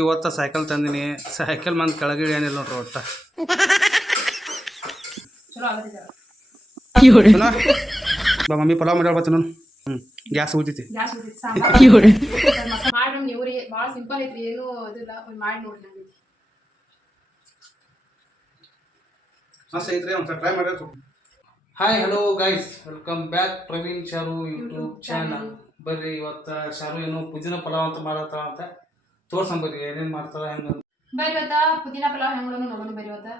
ಇವತ್ತು ಸೈಕಲ್ ತಂದಿನಿ. ಸೈಕಲ್ ಮಂದ್ ಕೆಳಗಿಳಿ ಏನಿಲ್ಲ ನೋಡ್ರಿ ಒಟ್ಟ. ಮಮ್ಮಿ ಪಲಾವ್ ಮಾಡ್ಯಾಳ ಬತ್ತ ನಾನು. ಗ್ಯಾಸ್ ಊತೈತಿ. ಭಾಳ ಸಿಂಪಲ್ ಐತ್ರಿ, ಏನು ಅದಿಲ್ಲ, ಮಾಡಿ ನೋಡ್ರಿ. ಐತ್ರಿ ಒಂದ್ಸಲ ಟ್ರೈ ಮಾಡ್ರಿ. Hi hello guys, welcome back Praveen Sharu YouTube channel. ಬರ್ರಿ ಇವತ್ತು ಶಾರು ಏನು ಪುದೀನ ಪಲಾವ್ ಅಂತ ಮಾಡತ್ತಾಳ ಅಂತ ತೋರ್ಸಂಬರ್ರಿ ಏನೇನ್ ಮಾಡ್ತಾಳ ಹೆಂಗ. ಬರ್ರಿ ಇವತ್ತ ಪುದೀನ ಪಲಾವ್ ಹೆಂಗ್ ಮಾಡೋದು ನೋಡೋಣ. ಬರ್ರಿ ಇವತ್ತ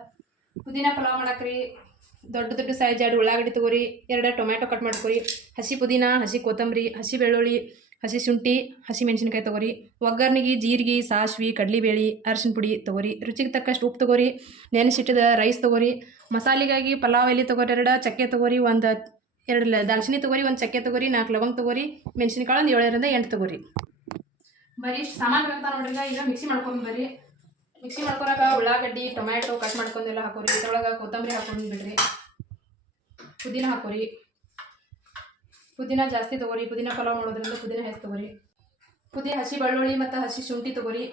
ಪುದೀನ ಪಲಾವ್ ಮಾಡಕ್ರಿ ದೊಡ್ಡ ದೊಡ್ಡ ಸೈಜ್ 2 ಉಳ್ಳಾಗಡ್ಡಿ ತಗೋರಿ, 2 ಟೊಮ್ಯಾಟೊ ಕಟ್ ಮಾಡ್ಕೊರಿ, ಹಸಿ ಪುದೀನ, ಹಸಿ ಕೊತ್ತಂಬರಿ, ಹಸಿ ಬೆಳ್ಳುಳ್ಳಿ, ಹಸಿ ಶುಂಠಿ, ಹಸಿ ಮೆಣಸಿನ್ಕಾಯಿ ತಗೋರಿ, ಒಗ್ಗರ್ನಿಗೆ ಜೀರಿಗೆ, ಸಾಸ್ವಿ, ಕಡ್ಲಿಬೇಳೆ, ಅರಿಶಿನ ಪುಡಿ ತಗೋರಿ, ರುಚಿಗೆ ತಕ್ಕಷ್ಟು ಉಪ್ಪು ತಗೋರಿ, ನೆನೆಸಿಟ್ಟಿದ ರೈಸ್ ತಗೋರಿ, ಮಸಾಲೆಗಾಗಿ ಪಲಾವ್ ಎಲೆ ತಗೋರಿ, 2 ಚಕ್ಕೆ ತಗೋರಿ, 2 ದಾಲ್ಚಿನ್ನಿ ತಗೋರಿ, 1 ಚಕ್ಕೆ ತಗೋರಿ, 4 ಲವಂಗ ತಗೋರಿ, ಮೆಣಸಿನಕಾಳು 7 ರಿಂದ 8 ತಗೋರಿ. ಬರೀ ಸಾಮಾನು ಬೇಕಾ ನೋಡ್ರಿ. ಈಗ ಮಿಕ್ಸಿ ಮಾಡ್ಕೊಂಡು ಬರ್ರಿ. ಮಿಕ್ಸಿ ಮಾಡ್ಕೊಳಕ ಉಳ್ಳಾಗಡ್ಡಿ, ಟೊಮ್ಯಾಟೊ ಕಟ್ ಮಾಡ್ಕೊಂಡೆಲ್ಲ ಹಾಕೋರಿ. ಇದ್ರೊಳಗೆ ಕೊತ್ತಂಬರಿ ಹಾಕೊಂಡು ಬಿಡ್ರಿ. ಪುದೀನ ಹಾಕೋರಿ. ಪುದೀನ ಜಾಸ್ತಿ ತಗೋರಿ, ಪುದೀನ ಪಲಾವ್ ಮಾಡೋದ್ರಿಂದ ಪುದೀನ ಹೆಚ್ಚು ತಗೋರಿ. ಹಸಿ ಬೆಳ್ಳುಳ್ಳಿ ಮತ್ತು ಹಸಿ ಶುಂಠಿ ತಗೋರಿ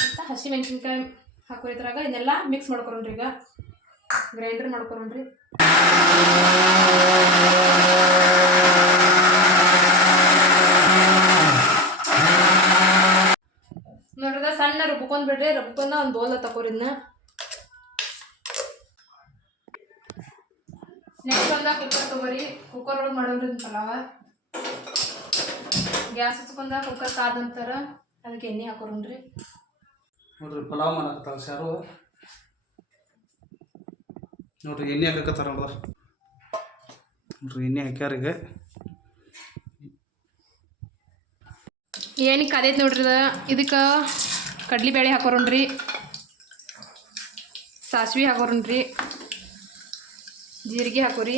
ಮತ್ತು ಹಸಿ ಮೆಣಸಿನ್ಕಾಯಿ ಹಾಕೋರಿ. ಇದ್ರಾಗ ಇದನ್ನೆಲ್ಲ ಮಿಕ್ಸ್ ಮಾಡ್ಕೊರೋಣ್ರಿ. ಈಗ ಗ್ರೈಂಡರ್ ಮಾಡ್ಕೊರೋಣ್ರಿ. ನೋಡ್ರದ ಸಣ್ಣ ರುಬ್ಕೊಂಡ್ ಬಿಡ್ರಿ. ರುಬ್ಕೊಂಡ ಒಂದು ಬೌಲ್ ತಗೋರಿ. ಇದನ್ನ ನೆಕ್ಸ್ಟ್ ಒಂದ ಕುಕ್ಕರ್ ತಗೋರಿ. ಕುಕ್ಕರ್ ಒಳಗೆ ಮಾಡೋಣ್ರಿ ಪಲಾವ. ಗ್ಯಾಸ್ ಹಚ್ಕೊಂಡ ಕುಕ್ಕರ್ ಕಾದ ನಂತರ ಅದಕ್ಕೆ ಎಣ್ಣೆ ಹಾಕೋಣ್ರಿ. ನೋಡ್ರಿ ಪಲಾವ್ ಮಾಡಕತ್ತಾಳ ಶಾರು. ನೋಡ್ರಿ ಎಣ್ಣೆ ಹಾಕಕತ್ತಾರ ನೋಡ್ರಿ ಎಣ್ಣೆ ಹಾಕ್ಯಾರ. ಈಗ ಏನಕ್ಕೆ ಅದೈತೆ ನೋಡ್ರಿ. ಇದಕ್ಕೆ ಕಡ್ಲಿಬೇಳೆ ಹಾಕೋಣ್ರಿ, ಸಾಸ್ವಿ ಹಾಕೋಣ್ರಿ, ಜೀರಿಗೆ ಹಾಕೋರಿ.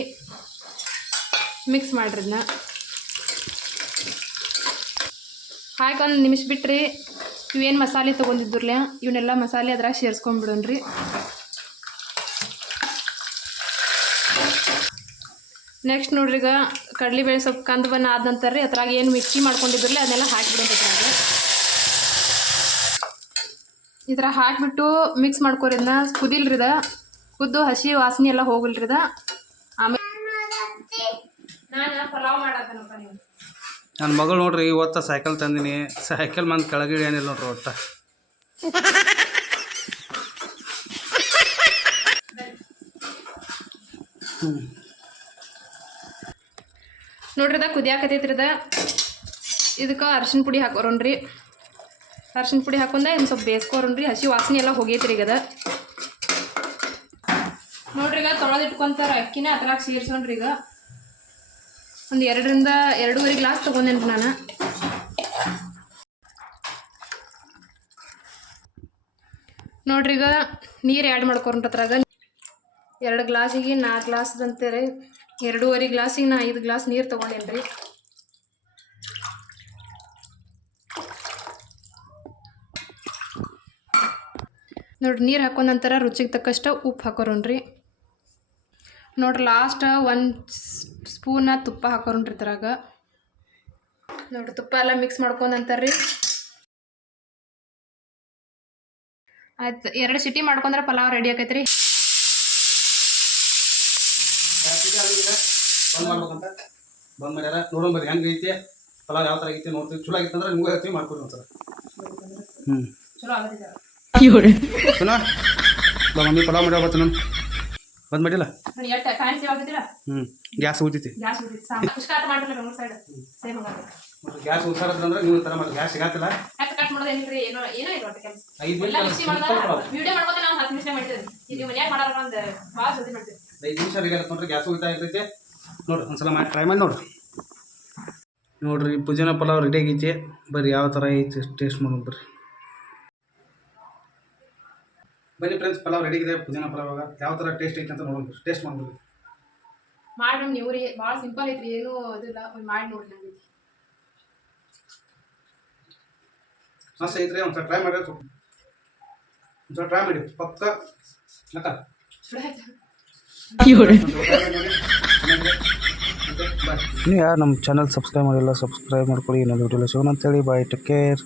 ಮಿಕ್ಸ್ ಮಾಡ್ರಿ. ಇದನ್ನ ಹಾಕಿ 1 ನಿಮಿಷ ಬಿಟ್ರಿ. ಇವೇನು ಮಸಾಲೆ ತೊಗೊಂಡಿದ್ರಲ್ಲ ಇವನ್ನೆಲ್ಲ ಮಸಾಲೆ ಅದ್ರಾಗ ಸೇರಿಸ್ಕೊಂಡ್ಬಿಡೋಣ್ರಿ. ನೆಕ್ಸ್ಟ್ ನೋಡ್ರಿ, ಈಗ ಕಡ್ಲಿಬೇಳೆ ಸ್ವಲ್ಪ ಕಂದು ಬಣ್ಣ ಆದ ನಂತರ ರೀ ಅದ್ರಾಗ ಏನು ಮಿಕ್ಸಿ ಮಾಡ್ಕೊಂಡಿದ್ರಲ್ಲ ಅದನ್ನೆಲ್ಲ ಹಾಕಿಬಿಡೋದು. ಇದ್ರಾಗ ಹಾಕಿಬಿಟ್ಟು ಮಿಕ್ಸ್ ಮಾಡ್ಕೊರಿ. ಇದನ್ನ ಕುದಿಲ್ರಿದ, ಕುದ್ದು ಹಸಿ ವಾಸನೆ ಎಲ್ಲ ಹೋಗಲ್ರಿದ. ಆಮೇಲೆ ನಾನು ಪಲಾವ್ ಮಾಡತ್ತೇನಪ್ಪ. ನೀವು ನನ್ನ ಮಗಳು ನೋಡ್ರಿ ಇವತ್ತು ಸೈಕಲ್ ತಂದಿನಿ. ಸೈಕಲ್ ಮಂದ್ ಕೆಳಗಿಳಿ ಏನಿಲ್ಲ ನೋಡ್ರಿ ಒಟ್ಟ. ನೋಡ್ರಿ ಅದ ಕುದಿಯಾಕತೈತ್ರಿದ. ಇದಕ್ಕೆ ಅರಿಶಿನ ಪುಡಿ ಹಾಕೋರೋಣ್ರಿ. ಅರಿಶಿನ ಪುಡಿ ಹಾಕೊಂಡ ಇನ್ನು ಸ್ವಲ್ಪ ಬೇಯಿಸ್ಕೋರೋಣ್ರಿ. ಹಸಿ ವಾಸನೆ ಎಲ್ಲ ಹೋಗೈತ್ರಿ. ಈಗ ನೋಡ್ರಿ ಈಗ ತೊಳೆದಿಟ್ಕೊಂತಾರ ಅಕ್ಕಿನ ಅದ್ರಾಗ ಸೇರ್ಸೋಣ್ರಿ. ಈಗ ಒಂದು 2 ರಿಂದ 2.5 ಗ್ಲಾಸ್ ತೊಗೊಂಡೇನ್ರಿ ನಾನು. ನೋಡ್ರಿ ಈಗ ನೀರು ಆ್ಯಡ್ ಮಾಡ್ಕೊಣ್ರಿ. ಅದ್ರಾಗ 2 ಗ್ಲಾಸಿಗೆ 4 ಗ್ಲಾಸ್ದಂತಾರೆ 2.5 ಗ್ಲಾಸಿಗೆ ನಾ 5 ಗ್ಲಾಸ್ ನೀರು ತೊಗೊಂಡೇನ್ರಿ. ನೋಡ್ರಿ ನೀರು ಹಾಕೊಂಡ ನಂತರ ರುಚಿಗೆ ತಕ್ಕಷ್ಟು ಉಪ್ಪು ಹಾಕೋರೋಣ್ರಿ. ನೋಡ್ರಿ ಲಾಸ್ಟ್ 1 ಸ್ಪೂನ ತುಪ್ಪ ಹಾಕೋಣ್ರಿ. ಇದ್ರಾಗ ನೋಡ್ರಿ ತುಪ್ಪ ಎಲ್ಲ ಮಿಕ್ಸ್ ಮಾಡ್ಕೊಂಡಂತಾರ್ರಿ. ಆಯ್ತು, 2 ಸಿಟಿ ಮಾಡ್ಕೊಂಡ್ರೆ ಪಲಾವ್ ರೆಡಿ ಆಕೈತ್ರಿ. ಬಂದ್ ಮಾಡ್ಯಾರ ನೋಡೋಣ ಬರ್ರಿ ಹೆಂಗೆ ಐತಿ ಪಲಾವ್, ಯಾವ ಥರ ಐತಿ ನೋಡ್ತೀವಿ. ಚಲೋ ಆಗಿತ್ತು ಅಂದ್ರೆ ನಿಮ್ಗೆ ಹೇಳ್ತೀವಿ, ಮಾಡ್ಕೊಡಿ ಒಂದ್ಸಲ. ಚಲೋ ಆಗತ್ತಿದೆ. ಮಮ್ಮಿ ಪಲಾವ್ ಮಾಡ್ಯಾಳ ಬತ್ತ ನಾನು. ಬಂದ್ ಮಾಡಿಲ್ಲ. ಗ್ಯಾಸ್ ಊತೈತಿ. ಗ್ಯಾಸ್ ಉಸಾರದ್ರಂದ್ರೆ ನೀವು ಥರ ಮಾಡಿ. ಗ್ಯಾಸ್ ಸಿಗತ್ತಿಲ್ಲ. 5 ನಿಮಿಷ ರೆಡಿ ಆಗತ್ತೆ ನೋಡ್ರಿ. ಗ್ಯಾಸ್ ಉಳಿತಾ ಇರ್ತೈತಿ ನೋಡ್ರಿ. ಒಂದ್ಸಲ ಮಾಡಿ ಟ್ರೈ ಮಾಡಿ ನೋಡ್ರಿ. ನೋಡ್ರಿ ಪುದೀನ ಪಲಾವ್ ರೆಡಿ ಆಗೈತಿ. ಬರ್ರಿ ಯಾವ ಥರ ಐತಿ ಟೇಸ್ಟ್ ಮಾಡೋಣ ಬರ್ರಿ. ಬನ್ನಿ ಫ್ರೆಂಡ್ಸ್, ಪಲಾವ್ ರೆಡಿ ಇದೆ. ಪುದೀನ ಪಲಾವ್ ಯಾವ ಥರ ಟೇಸ್ಟ್ ಐತಿ ಅಂತ ನೋಡೋಣ. ಟೇಸ್ಟ್ ಮಾಡ್ಬೋದು. ಮಾಡಿ ನೀವು ರೀ, ಭಾಳ ಸಿಂಪಲ್ ಐತ್ರಿ, ಏನು ಅದಿಲ್ಲ, ಮಾಡಿ ನೋಡ್ರಿ. ಮಸ್ತ್ ಐತ್ರಿ. ಒಂದ್ಸಲ ಟ್ರೈ ಮಾಡಿ. ಒಂದ್ಸಲ ಟ್ರೈ ಮಾಡಿ ಪಕ್ಕ ನಕ. ಬಾಯ್. ನೀವು ಯಾರು ನಮ್ಮ ಚಾನಲ್ ಸಬ್ಸ್ಕ್ರೈಬ್ ಮಾಡಿಲ್ಲ ಸಬ್ಸ್ಕ್ರೈಬ್ ಮಾಡ್ಕೊಳ್ಳಿ ಇನ್ನೊಂದು ವಿಡಿಯೋ ಸಿಗೋಣ ಅಂತೇಳಿ ಬಾಯ್ ಟೇಕ್ ಕೇರ್.